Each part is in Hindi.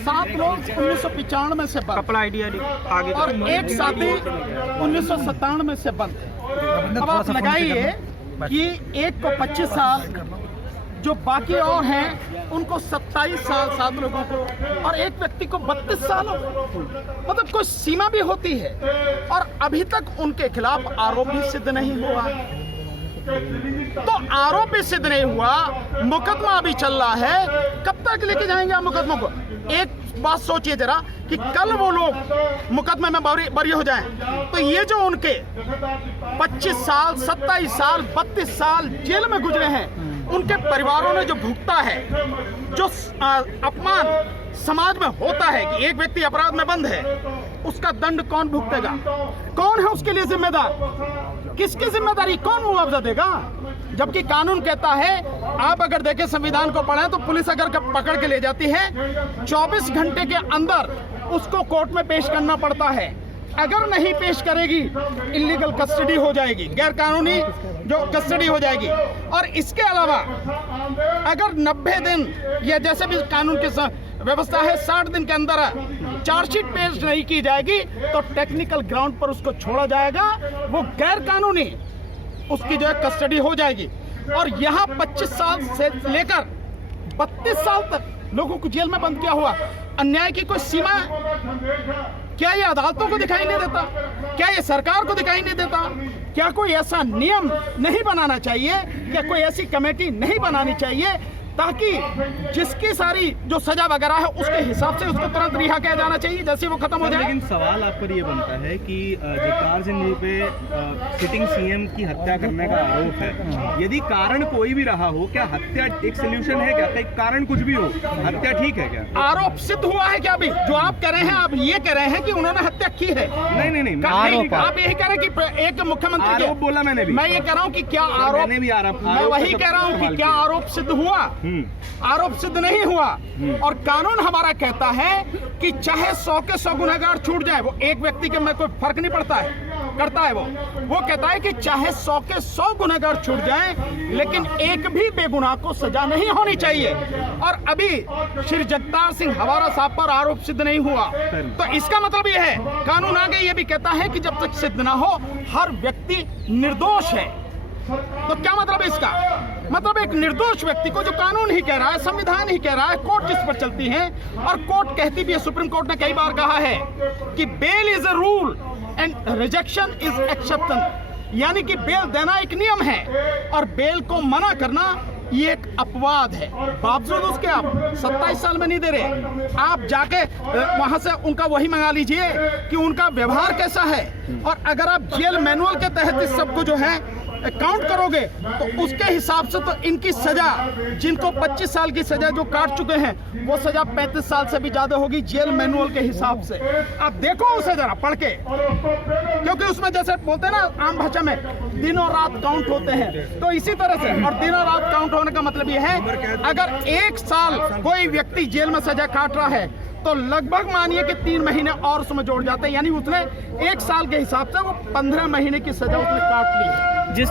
7 लोग 1995 से बंद, कपड़ा आईडी आगे और एक साथी 1997 से बंद है। अब आप लगाइए कि एक को 25 साल, जो बाकी और हैं उनको 27 साल 7 लोगों को, और एक व्यक्ति को 32 साल हो गए। मतलब कोई सीमा भी होती है। और अभी तक उनके खिलाफ आरोप भी सिद्ध नहीं हुआ। तो आरोप भी सिद्ध नहीं हुआ, मुकदमा अभी चल रहा है। कब तक लेके जाएंगे आप मुकदमा को? एक बात सोचिए जरा कि कल वो लोग मुकदमे में बरी हो जाएं, तो ये जो उनके 25 साल 27 साल 32 साल जेल में गुजरे हैं, उनके परिवारों ने जो भुगता है, जो अपमान समाज में होता है कि एक व्यक्ति अपराध में बंद है, उसका दंड कौन भुगतेगा? कौन है उसके लिए जिम्मेदार? किसकी जिम्मेदारी? कौन मुआवजा देगा? जबकि कानून कहता है, आप अगर देखें संविधान को पढ़ें तो पुलिस अगर पकड़ के ले जाती है 24 घंटे के अंदर उसको कोर्ट में पेश करना पड़ता है। अगर नहीं पेश करेगी, इलीगल कस्टडी हो जाएगी, गैर कानूनी जो कस्टडी हो जाएगी। और इसके अलावा अगर 90 दिन या जैसे भी कानून की व्यवस्था है 60 दिन के अंदर चार्जशीट पेश नहीं की जाएगी तो टेक्निकल ग्राउंड पर उसको छोड़ा जाएगा, वो गैर कानूनी उसकी जो है कस्टडी हो जाएगी। और यहाँ 25 साल से लेकर 32 साल तक लोगों को जेल में बंद किया हुआ। अन्याय की कोई सीमा? क्या ये अदालतों को दिखाई नहीं देता? क्या ये सरकार को दिखाई नहीं देता? क्या कोई ऐसा नियम नहीं बनाना चाहिए? क्या कोई ऐसी कमेटी नहीं बनानी चाहिए ताकि जिसकी सारी जो सजा वगैरह है उसके हिसाब से उसको तुरंत रिहा किया जाना चाहिए जैसे वो खत्म हो जाए? लेकिन सवाल आप पर ये बनता है कि जगतार सिंह जी पे सिटिंग सीएम की हत्या करने का आरोप है। यदि कारण कोई भी रहा हो, क्या हत्या एक सोल्यूशन है? क्या एक कारण कुछ भी हो, हत्या ठीक है क्या? आरोप सिद्ध हुआ है क्या? अभी जो आप कह रहे हैं, आप ये कह रहे हैं कि उन्होंने हत्या की है? नहीं, आप यही कह रहे हैं कि एक मुख्यमंत्री आरोप बोला मैंने भी। मैं ये कह रहा हूँ कि क्या आरोप, मैं वही कह रहा हूँ कि क्या आरोप सिद्ध हुआ? आरोप सिद्ध नहीं हुआ। और कानून हमारा कहता है कि चाहे 100 के 100 गुनहगार छूट जाए, वो एक व्यक्ति के में कोई फर्क नहीं पड़ता है, करता है वो कहता है कि चाहे 100 के 100 गुनहगार छूट जाएं, लेकिन एक भी बेगुनाह को सजा नहीं होनी चाहिए। और अभी श्री जगतार सिंह हवारा साहब पर आरोप सिद्ध नहीं हुआ, तो इसका मतलब ये है, कानून आगे ये भी कहता है कि जब तक सिद्ध ना हो हर व्यक्ति निर्दोष है। तो क्या मतलब इसका? मतलब एक निर्दोष व्यक्ति को, जो कानून ही कह रहा है, संविधान ही कह रहा है, कोर्ट जिस पर चलती है, और कोर्ट कहती भी है, सुप्रीम कोर्ट ने कई बार कहा है कि bail is a rule and rejection is exception, यानी कि बेल देना एक नियम है और बेल को मना करना ये एक अपवाद है। बावजूद उसके आप 27 साल में नहीं दे रहे। आप जाके वहां से उनका वही मंगा लीजिए कि उनका व्यवहार कैसा है, और अगर आप जेल मैनुअल के तहत इस सबको जो है काउंट करोगे तो उसके हिसाब से तो इनकी सजा, जिनको 25 साल की सजा जो काट चुके हैं, वो सजा 35 साल से भी ज्यादा होगी जेल मैनुअल के हिसाब से। आप देखो उसे जरा पढ़ के, क्योंकि उसमें जैसे बोलते हैं ना आम भाषा में, दिनों रात काउंट होते हैं, तो इसी तरह से। और दिनों रात काउंट होने का मतलब यह है, अगर 1 साल कोई व्यक्ति जेल में सजा काट रहा है तो लगभग मानिए कि 3 महीने और उसमें जोड़ जाते हैं, यानी उसने 1 साल के हिसाब से वो 15 महीने की सजा उसने काट ली है। जिस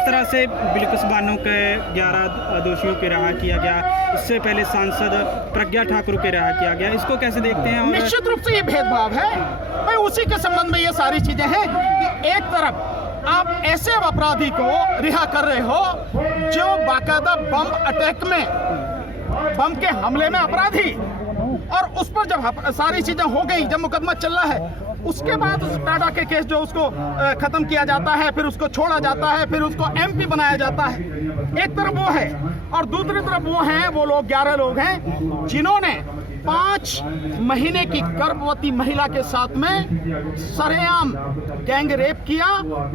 तरह से बिल्किस बानो के 11 दोषियों को रिहा किया गया, इससे पहले सांसद प्रज्ञा ठाकुर को रिहा किया गया, इसको कैसे देखते हैं? निश्चित रूप से ये भेदभाव है भाई। उसी के संबंध में ये सारी चीजें हैं कि एक तरफ आप ऐसे अपराधी को रिहा कर रहे हो जो बाकायदा बम अटैक में, बम के हमले में अपराधी, और उस पर जब सारी चीजें हो गई, जब मुकदमा चल रहा है, उसके बाद उस टाटा के केस जो उसको खत्म किया जाता है, फिर उसको छोड़ा जाता है, फिर उसको एमपी बनाया जाता है। एक तरफ वो है, और दूसरी तरफ वो हैं, वो लोग 11 लोग हैं जिन्होंने 5 महीने की गर्भवती महिला के साथ में सरेआम गैंग रेप किया,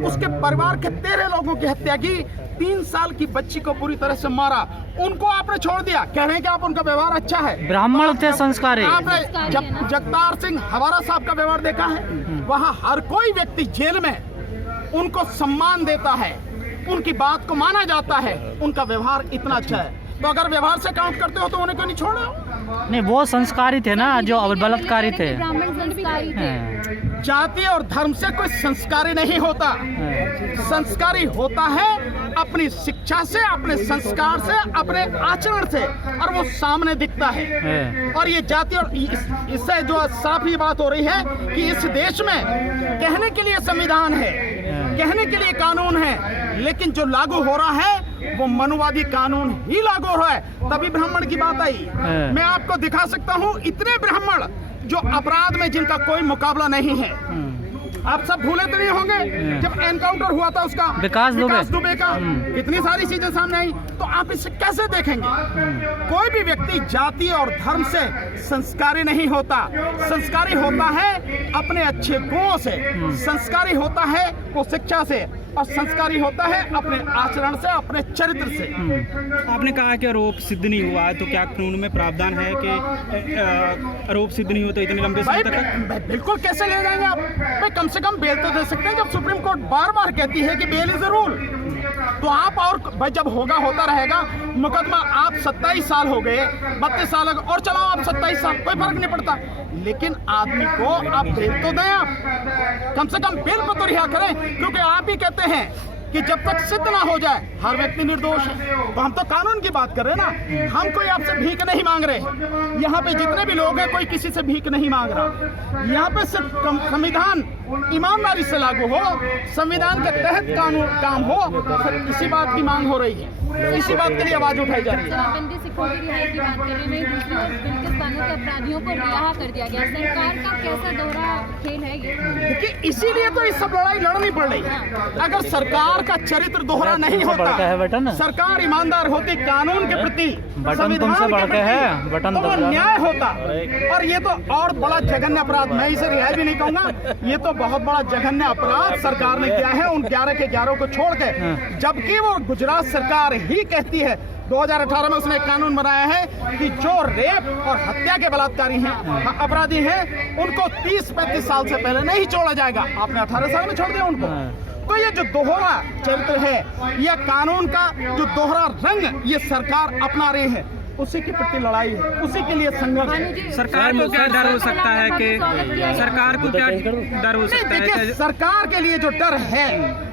उसके परिवार के 13 लोगों की हत्या की, 3 साल की बच्ची को पूरी तरह से मारा। उनको आपने छोड़ दिया, कह रहे हैं कि आप उनका व्यवहार अच्छा है, ब्राह्मण थे संस्कारी। आपने जगतार सिंह हवारा साहब का व्यवहार देखा है? वहाँ हर कोई व्यक्ति जेल में उनको सम्मान देता है, उनकी बात को माना जाता है, उनका व्यवहार इतना अच्छा है। तो अगर व्यवहार से काउंट करते हो तो उन्हें क्यों नहीं छोड़ा? नहीं, वो संस्कारी थे ना, जो बलात्कारी थे। जाति और धर्म से कोई संस्कारी नहीं होता। संस्कारी होता है अपनी शिक्षा से, अपने संस्कार से, अपने आचरण से, और वो सामने दिखता है। और ये जाति, और इससे जो साफ ही बात हो रही है कि इस देश में कहने के लिए संविधान है, कहने के लिए कानून है, लेकिन जो लागू हो रहा है वो मनुवादी कानून ही लागू हो रहा है। तभी ब्राह्मण की बात आई। मैं आपको दिखा सकता हूँ इतने ब्राह्मण जो अपराध में जिनका कोई मुकाबला नहीं है। आप सब भूले तो नहीं होंगे जब एनकाउंटर हुआ था उसका, विकास दुबे का, कितनी सारी चीजें सामने आई। तो आप इसे कैसे देखेंगे? कोई भी व्यक्ति जाति और धर्म से संस्कारी नहीं होता। संस्कारी होता है अपने अच्छे गुणों से, संस्कारी होता है वो शिक्षा से, और संस्कारी होता है अपने आचरण से, अपने चरित्र से। आपने कहा कि आरोप सिद्ध नहीं हुआ है, तो क्या कानून में प्रावधान है कि आरोप सिद्ध नहीं हो तो इतने लंबे समय तक? बिल्कुल, कैसे ले जाएंगे आप? भाई कम से कम बेल तो दे सकते हैं। जब सुप्रीम कोर्ट बार बार कहती है कि बेल इज अ रूल, तो आप, और भाई जब होता रहेगा मुकदमा। आप 27 साल हो गए, 32 साल और चलाओ आप 27 साल, कोई फर्क नहीं पड़ता। लेकिन आदमी को आप बेल तो दें, आप कम से कम बेल पर तो रिहा करें, क्योंकि आप ही कहते हैं कि जब तक सिद्ध ना हो जाए हर व्यक्ति निर्दोष है। तो हम तो कानून की बात कर रहे हैं ना, हम कोई आपसे भीख नहीं मांग रहे। यहाँ पे जितने भी लोग हैं कोई किसी से भीख नहीं मांग रहा। यहाँ पे सिर्फ संविधान ईमानदारी से लागू हो, संविधान के तहत कानून काम हो, सिर्फ इसी बात की मांग हो रही है, इसी बात के लिए आवाज उठाई जा रही है। बंदी सिखों की रिहाई की बात कर रही है, दूसरी ओर बिल्किस बानो के अपराधियों को रिहा कर दिया गया। सरकार का कैसा दोहरा खेल है ये? देखिए, इसीलिए तो ये सब लड़ाई लड़नी पड़ रही है। अगर सरकार का चरित्र दोहरा नहीं होता, सरकार ईमानदार होती कानून के प्रति, संविधान के प्रति, तो वो न्याय होता। और ये तो और बड़ा जघन्य अपराध, मैं इसे रिहाई भी नहीं कहूंगा, ये तो बहुत बड़ा जघन्य अपराध सरकार ने किया है उन 11 के 11 को छोड़ के। जबकि वो गुजरात सरकार ही कहती है 2018 में उसने एक कानून बनाया है कि जो रेप और हत्या के बलात्कारी हैं, अपराधी हैं, उनको 30-35 साल से पहले नहीं छोड़ा जाएगा। आपने 18 साल में छोड़ दिया उनको। तो ये जो दोहरा चरित्र है या कानून का जो दोहरा रंग ये सरकार अपना रही है, उसी के प्रति लड़ाई है, उसी के लिए संघर्ष है। सरकार को क्या डर हो सकता है कि सरकार को क्या डर हो सकता है? देखिए, सरकार के लिए जो डर है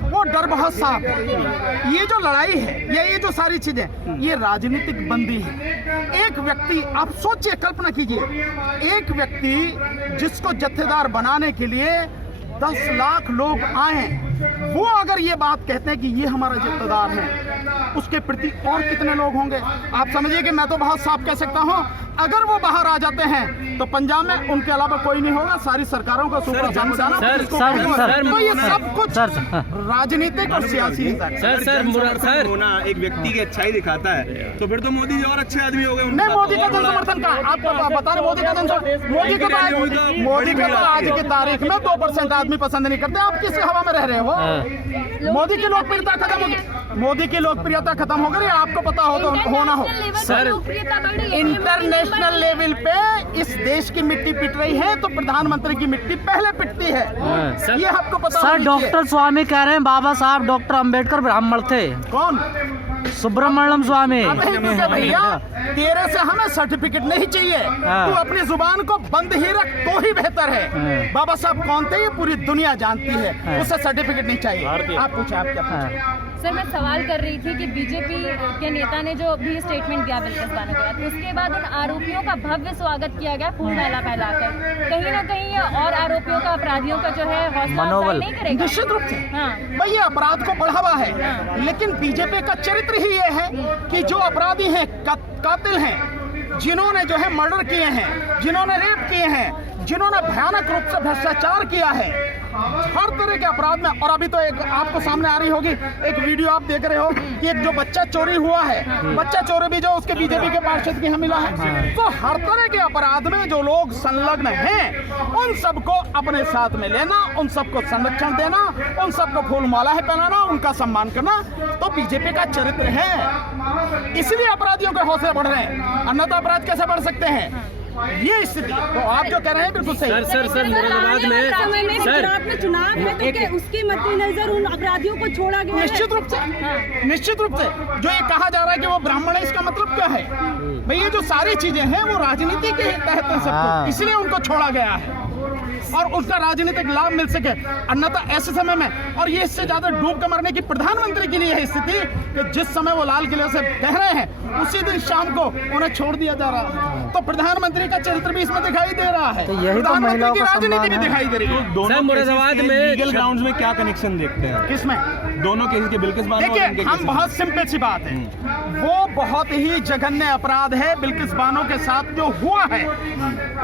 वो डर बहुत साफ है। ये जो लड़ाई है, ये जो सारी चीजें, ये राजनीतिक बंदी है। एक व्यक्ति, आप सोचिए, कल्पना कीजिए, एक व्यक्ति जिसको जत्थेदार बनाने के लिए 10 लाख लोग आए, वो अगर ये बात कहते हैं कि ये हमारा जत्थेदार है, उसके प्रति और कितने लोग होंगे? आप समझिए कि मैं तो बहुत साफ कह सकता हूँ, अगर वो बाहर आ जाते हैं तो पंजाब में उनके अलावा कोई नहीं होगा, सारी सरकारों का सुपर तो ये सब कुछ राजनीतिक और सियासी सर होना एक व्यक्ति की अच्छाई दिखाता है, तो फिर तो मोदी जी और अच्छे आदमी हो गए। नहीं, मोदी का जन समर्थन का आप बता रहे, मोदी का तो आज की तारीख में 2% आदमी पसंद नहीं करते। आप किस हवा में रह रहे हो? मोदी की लोकप्रियता खत्म हो गई, मोदी की लोकप्रियता खत्म हो गई, आपको पता हो तो होना हो। सर, इंटरनेशनल लेवल पे इस देश की मिट्टी पिट रही है तो प्रधानमंत्री की मिट्टी पहले पिटती है, ये आपको पता सर। डॉक्टर स्वामी कह रहे हैं बाबा साहब डॉक्टर अंबेडकर ब्राह्मण थे। कौन? सुब्रमण्यम स्वामी। भैया, तेरे से हमें सर्टिफिकेट नहीं चाहिए, तू अपनी जुबान को बंद ही रख तो ही बेहतर है। बाबा साहब कौन थे ये पूरी दुनिया जानती है, उससे सर्टिफिकेट नहीं चाहिए। आप पूछे, आप क्या पूछे? सर, मैं सवाल कर रही थी कि बीजेपी के नेता ने जो भी स्टेटमेंट दिया बिल्किस बानो के बाद, उसके बाद उन आरोपियों का भव्य स्वागत किया गया फूल माला फैलाकर। कहीं ना कहीं ये और आरोपियों का, अपराधियों का जो है हौसला अफजाई नहीं करेगा? निश्चित रूप से भाई, ये अपराध को बढ़ावा है। लेकिन बीजेपी का चरित्र ही ये है कि जो अपराधी हैं, कातिल हैं, जिन्होंने जो है मर्डर किए हैं, जिन्होंने रेप किए हैं, जिन्होंने भयानक रूप से भ्रष्टाचार किया है, हर तरह के अपराध में। और अभी तो एक आपको सामने आ रही होगी एक वीडियो, आप देख रहे हो कि एक जो बच्चा चोरी हुआ है, बच्चा चोरी भी जो उसके बीजेपी के पार्षद की मिला है। तो हर तरह के अपराध में जो लोग संलग्न हैं, उन सबको अपने साथ में लेना, उन सबको संरक्षण देना, उन सबको फूल माला है पहनाना, उनका सम्मान करना, तो बीजेपी का चरित्र है। इसलिए अपराधियों के हौसले बढ़ रहे हैं, अन्यथा अपराध कैसे बढ़ सकते हैं? ये स्थिति तो आप जो कह रहे हैं बिल्कुल सही। सर मुरादाबाद में गुजरात में चुनाव है तो क्या उसके मद्देनजर उन अपराधियों को छोड़ा गया? निश्चित रूप से जो ये कहा जा रहा है कि वो ब्राह्मण है, इसका मतलब क्या है भाई? ये जो सारी चीजें हैं वो राजनीति के तहत है सब कुछ, इसलिए उनको छोड़ा गया है। और उसका राजनीतिक लाभ मिल सके। अन्यथा ऐसे समय में, और ये इससे ज्यादा डूब के मरने की प्रधानमंत्री के लिए है स्थिति कि जिस समय वो लाल किले से कह रहे हैं उसी दिन शाम को उन्हें छोड़ दिया जा रहा है। तो प्रधानमंत्री का चरित्र भी इसमें दिखाई दे रहा है, तो यही तो प्रधानमंत्री महिलाओं की का राजनीति सम्मान भी है। दिखाई दे रही है। दोनों मुरादाबाद में लीगल ग्राउंड्स में क्या कनेक्शन देखते हैं किसमें? दोनों केस के बिल्किस बानो और देखिए, इनके हम केस बहुत सिंपल सी बात है, वो बहुत ही जघन्य अपराध है बिल्किस बानो के साथ जो हुआ है,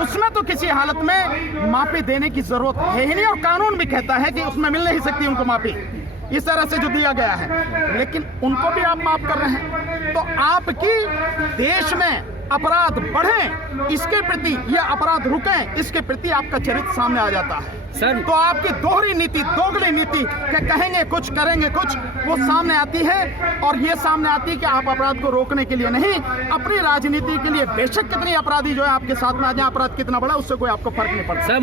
उसमें तो किसी हालत में माफी देने की जरूरत है ही नहीं, और कानून भी कहता है कि उसमें मिल नहीं सकती उनको माफी इस तरह से जो दिया गया है। लेकिन उनको भी आप माफ कर रहे हैं, तो आपकी देश में अपराध बढ़े इसके प्रति या अपराध रुके इसके प्रति आपका चरित्र सामने आ जाता है सर। तो आपकी दोहरी नीति, दोगली नीति कि कहेंगे कुछ करेंगे कुछ, वो सामने आती है। और ये सामने आती है कि आप अपराध को रोकने के लिए नहीं, अपनी राजनीति के लिए। बेशक कितनी अपराधी जो है आपके साथ में आ जाए, अपराध कितना बड़ा उससे कोई आपको फर्क नहीं पड़ता। सर,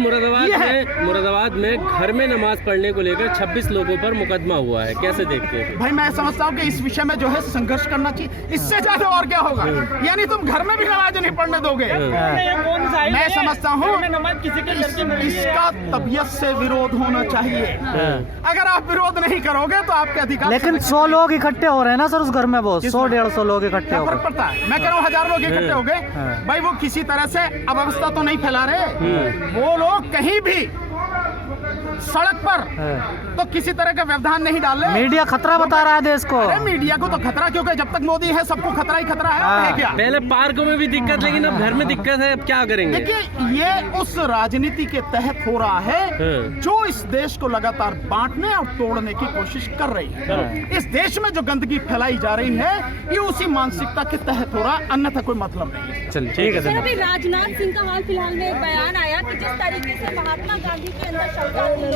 मुरादाबाद में घर में नमाज पढ़ने को लेकर 26 लोगों पर मुकदमा हुआ है, कैसे देखते हैं? भाई मैं समझता हूँ कि इस विषय में जो है संघर्ष करना चाहिए, इससे ज्यादा और क्या होगा। यानी तुम घर में भी नमाज नहीं पढ़ने दोगे। मैं समझता हूँ इसका तबीयत से विरोध होना चाहिए। अगर आप विरोध नहीं करोगे तो आपके अधिकार। लेकिन 100 लोग इकट्ठे हो रहे हैं ना सर उस घर में, वो 100-150 लोग इकट्ठे क्या हो फर्क गए। पड़ता है? मैं कह रहा हूँ 1000 लोग इकट्ठे हो गए, भाई वो किसी तरह से अव्यवस्था तो नहीं फैला रहे। वो लोग कहीं भी सड़क पर तो किसी तरह का व्यवधान नहीं डाल रहे। मीडिया खतरा बता रहा है देश को। अरे मीडिया को तो खतरा क्योंकि जब तक मोदी है सबको खतरा ही खतरा है क्या? पहले पार्कों में भी दिक्कत, लेकिन अब घर में दिक्कत है, अब क्या करेंगे? देखिए, ये उस राजनीति के तहत हो रहा है जो इस देश को लगातार बांटने और तोड़ने की कोशिश कर रही है। इस देश में जो गंदगी फैलाई जा रही है ये उसी मानसिकता के तहत हो रहा है, अन्यथा कोई मतलब नहीं है। चलिए ठीक है सर, सर। अभी राजनाथ सिंह का हाल फिलहाल में एक बयान आया कि जिस तरीके से महात्मा गांधी के अंदर